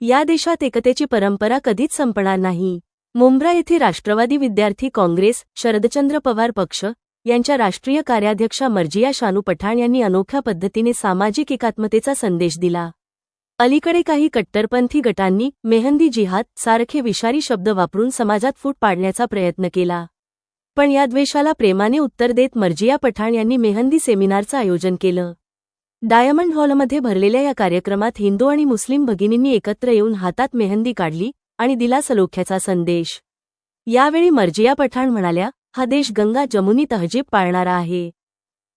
या देशात एकतेची परंपरा कधीच संपणार नाही. मुंब्रा येथे राष्ट्रवादी विद्यार्थी काँग्रेस शरदचंद्र पवार पक्ष यांच्या राष्ट्रीय कार्याध्यक्षा मर्जिया शानू पठाण यांनी अनोख्या पद्धतीने सामाजिक एकात्मतेचा संदेश दिला. अलीकडे काही कट्टरपंथी गटांनी मेहंदी जिहाद सारखे विषारी शब्द वापरून समाजात फूट पाडण्याचा प्रयत्न केला. पण या द्वेषाला प्रेमाने उत्तर देत मर्जिया पठाण यांनी मेहंदी सेमिनारचं आयोजन केलं. डायमंड हॉलमध्ये भरलेल्या या कार्यक्रमात हिंदू आणि मुस्लिम भगिनींनी एकत्र येऊन हातात मेहंदी काढली आणि दिला सलोख्याचा संदेश. यावेळी मर्जिया पठाण म्हणाल्या हा देश गंगा जमुनी तहजीब पाळणारा आहे.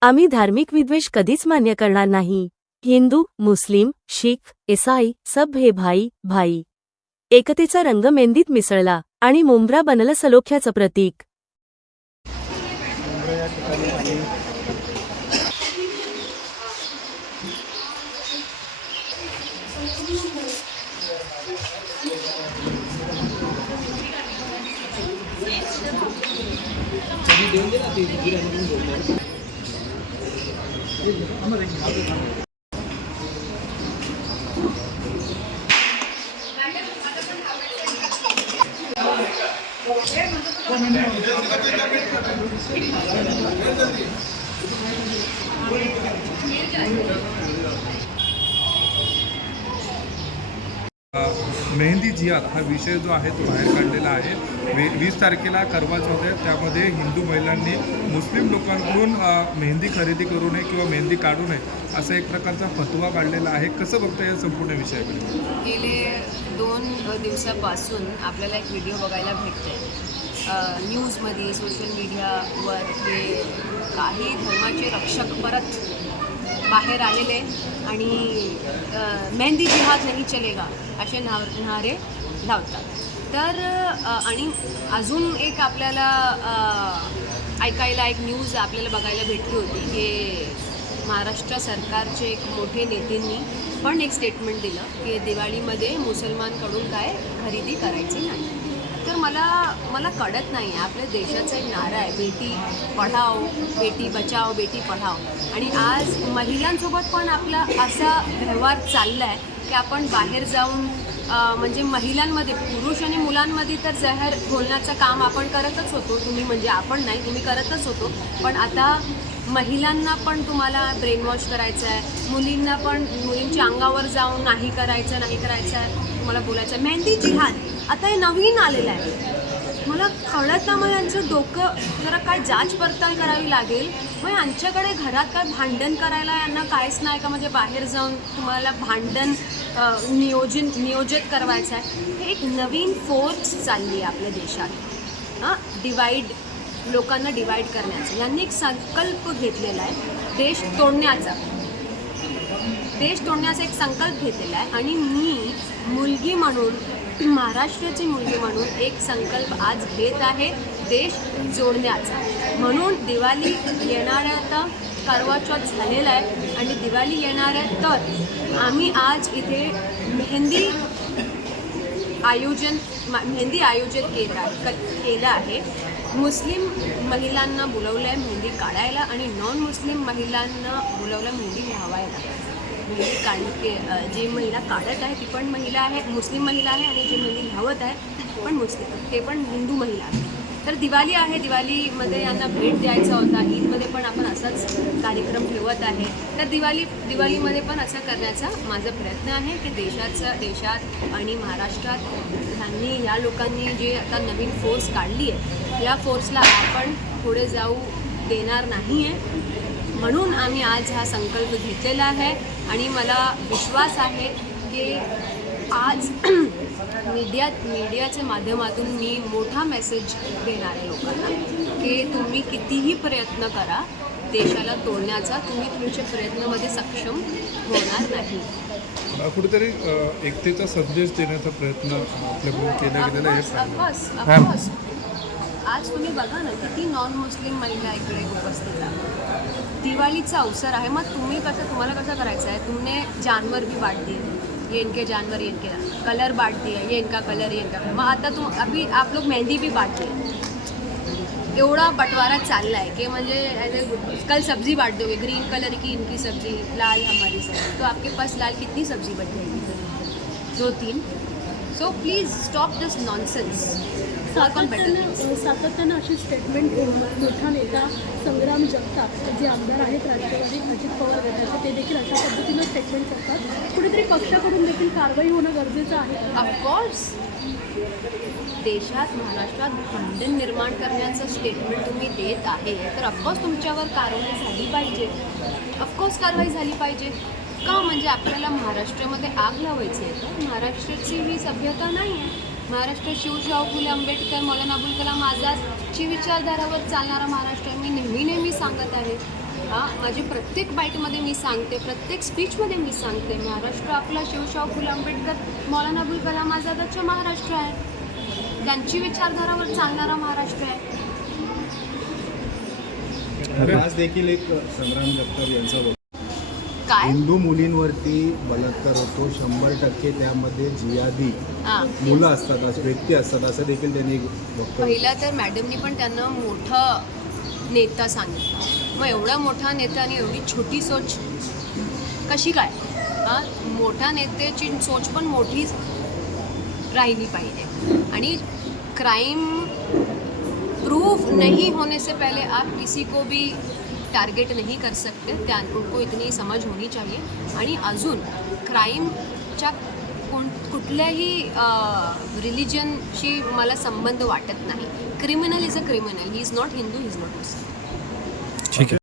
आम्ही धार्मिक विद्वेष कधीच मान्य करणार नाही. हिंदू मुस्लिम शीख इसाई सब हे भाई भाई. एकतेचा रंग मेहंदीत मिसळला आणि मुंब्रा बनलं सलोख्याचं प्रतीक. मुंबई या ठिकाणी आम्ही अ, मेहंदी जिहाद हा विषय जो आहे तो बाहेर काढलेला आहे. वे वीस तारखेला करवा चौथ आहे. त्यामध्ये हिंदू महिलांनी मुस्लिम लोकांकडून मेहंदी खरेदी करू नये किंवा मेहंदी काढू नये असा एक प्रकारचा फतवा काढलेला आहे. कसं बघता या संपूर्ण विषयाकडे? गेले दोन दिवसापासून आपल्याला एक व्हिडिओ बघायला भेटते न्यूजमध्ये सोशल मीडियावर ते काही धर्माचे रक्षक परत बाहेर आलेले आणि मेहंदी जिहाद नाही चलेगा असे नाव नारे लावतात. तर आणि अजून एक आपल्याला ऐकायला एक न्यूज आपल्याला बघायला भेटली होती की महाराष्ट्र सरकारचे एक मोठे नेत्यांनी पण एक स्टेटमेंट दिलं की दिवाळीमध्ये मुसलमानकडून काय खरेदी करायची नाही. तर मला मला कळत नाही. आहे आपल्या देशाचा एक नारा आहे. बेटी पढाओ बेटी बचाओ बेटी पढाओ. आणि आज महिलांसोबत पण आपला असा व्यवहार चालला आहे की आपण बाहेर जाऊन म्हणजे महिलांमध्ये पुरुष आणि मुलांमध्ये तर जहर घोलण्याचं काम आपण करतच होतो. तुम्ही म्हणजे आपण नाही तुम्ही करतच होतो. पण आता महिलांना पण तुम्हाला ब्रेन वॉश करायचं आहे मुलींना पण मुलींच्या अंगावर जाऊन नाही करायचं नाही करायचं आहे तुम्हाला बोलायचं आहे मेहंदी जिहाद आता हे नवीन आलेलं आहे. मला कळत ना मग यांचं डोकं जरा काय जाच पडताळ करावी लागेल? मग यांच्याकडे घरात काय भांडण करायला यांना काहीच नाही का? म्हणजे बाहेर जाऊन तुम्हाला भांडण नियोजन नियोजित करवायचं आहे हे एक नवीन फोर्स चालली आहे आपल्या देशात. हां डिवाईड लोकांना डिवाईड करण्याचा. यांनी एक संकल्प घेतलेला आहे देश तोडण्याचा. देश तोडण्याचा एक संकल्प घेतलेला आहे आणि मी मुलगी म्हणून महाराष्ट्राची मुलगी म्हणून एक संकल्प आज घेत आहे देश जोडण्याचा. म्हणून दिवाळी येणाऱ्या आता करवा चौथ झालेला आहे आणि दिवाळी येणार आहे तर आम्ही आज इथे मेहंदी आयोजन मा- मेहंदी आयोजित केला क केलं आहे. मुस्लिम महिलांना बोलवलं आहे मेहंदी काढायला आणि नॉन मुस्लिम महिलांना बोलवलं मेहंदी लावायला. मेहंदी काढते जी महिला काढत आहे ती पण महिला आहे मुस्लिम महिला आहे आणि जी मेहंदी लावत आहे पण मुस्लिम ते पण हिंदू महिला आहे तर दिवाळी आहे. दिवाळीमध्ये यांना भेट द्यायचा होता. ईदमध्ये पण आपण असाच कार्यक्रम ठेवत आहे. तर दिवाळी दिवाळीमध्ये पण असं करण्याचा माझा प्रयत्न आहे की देशाचं देशात आणि महाराष्ट्रात ह्यांनी या लोकांनी जे आता नवीन फोर्स काढली आहे या फोर्सला आपण पुढे जाऊ देणार नाही आहे म्हणून आम्ही आज हा संकल्प घेतलेला आहे आणि मला विश्वास आहे की आज मीडिया मीडियाच्या माध्यमातून मी मोठा मेसेज देणार आहे लोकांना की तुम्ही कितीही प्रयत्न करा देशाला तोडण्याचा तुम्ही तुमच्या प्रयत्नामध्ये सक्षम होणार नाही. कुठेतरी एकतेचा संदेश देण्याचा प्रयत्न आपल्याकडून केला गेलेला आहे आज तुम्ही बघा ना किती नॉन मुस्लिम महिला इकडे उपस्थित दिवाळीचा अवसर आहे मग तुम्ही कसं तुम्हाला कसं करायचं आहे? तुमने जानवर भी बांट दिए ये इनके जानवर ये इनके कलर बांट दिए ये इनका कलर ये इनका मग आता तो अभी आप लोग मेहंदी भी बांटते दिए एवढा बंटवारा चालला आहे की म्हणजे ऐसे कल सब्जी बांट दोगे ग्रीन कलर की इनकी सब्जी लाल हमारी सब्जी। तो आपके पास लाल कितनी सब्जी बच जाएगी? तीन। So please stop this nonsense सातत्यानं सातत्यानं अशी स्टेटमेंट मोठा नेता संग्राम जगताप जे आमदार आहेत राष्ट्रवादी अजित पवार गटाचे ते देखील अशा पद्धतीनं स्टेटमेंट करतात. कुठेतरी पक्षाकडून देखील कारवाई होणं गरजेचं आहे. ऑफकोर्स देशात महाराष्ट्रात भांडण निर्माण करण्याचं स्टेटमेंट तुम्ही देत आहे तर ऑफकोर्स तुमच्यावर कारवाई झाली पाहिजे. ऑफकोर्स कारवाई झाली पाहिजे. का म्हणजे आपल्याला महाराष्ट्रामध्ये आग लावायची आहे. तर महाराष्ट्राची ही सभ्यता नाही आहे. महाराष्ट्र शिवशाहू फुले आंबेडकर मौलाना अबुल कलाम आझादची विचारधारावर चालणारा महाराष्ट्र मी नेहमी नेहमी सांगत आहे. हां माझी प्रत्येक बाईटमध्ये मी सांगते प्रत्येक स्पीचमध्ये मी सांगते महाराष्ट्र आपला शिवशाहू फुले आंबेडकर मौलाना अबुल कलाम आझादाचं महाराष्ट्र आहे. त्यांची विचारधारावर चालणारा महाराष्ट्र आहे. आज देखील एक संग्राम जगताप यांचा काय? हिंदू मुलींवरती बलात्कार होतो शंभर टक्के त्यामध्ये जियादी हां. मुलं असतात असं व्यक्ती असतात असं देखील त्यांनी एक वक्तव्य पहिलं तर मॅडमनी पण त्यांना मोठं नेता सांगितलं. मग एवढा मोठा नेता आणि एवढी छोटी सोच कशी काय? हां? मोठ्या नेत्याची सोच पण मोठीच राहिली पाहिजे. आणि क्राइम प्रूफ नहीं होने से पहले आप किसी को भी टारगेट नहीं कर सकते. त्या उनको इतनी समज होनी चाहिए. आणि अजून क्राईमच्या कोण कुठल्याही रिलिजनशी मला संबंध वाटत नाही. Criminal is a criminal he is not Hindu he is not Muslim ठीक आहे.